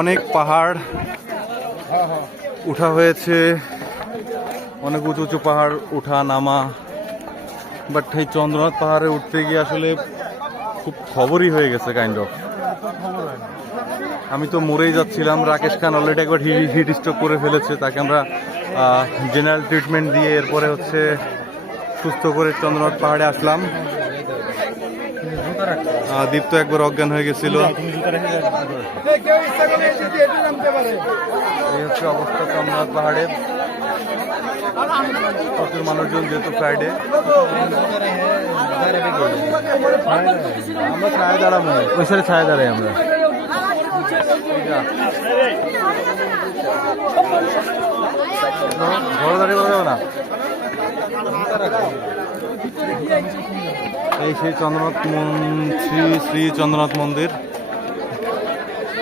অনেক পাহাড় উঠা হয়েছে। অনেক উঁচু উঁচু পাহাড় উঠা, নামা। বাট এই চন্দ্রনাথ পাহাড়ে উঠতে গিয়ে আসলে খুব খবরই হয়ে গেছে কাইন্ড অফ আমি তো মরেই যাচ্ছিলাম। রাকেশ খান অলরেডি একবার হিট স্ট্রোক করে ফেলেছে। তাকে আমরা জেনারেল ট্রিটমেন্ট দিয়ে এরপরে হচ্ছে সুস্থ করে চন্দ্রনাথ পাহাড়ে আসলাম। আহ, দীপ্ত একবার অজ্ঞান হয়ে গেছিল এই হচ্ছে অবস্থা চন্দ্রনাথ পাহাড়ে প্রচুর মানুষজন যেহেতু ফ্রাইডে আমরা ছায়া দাঁড়াবো ওই সাইডে ছায়া দাঁড়াই আমরা ঘর দাঁড়িয়ে বলা যাবে না এই সেই চন্দ্রনাথ মন্দির শ্রী শ্রী চন্দ্রনাথ মন্দির।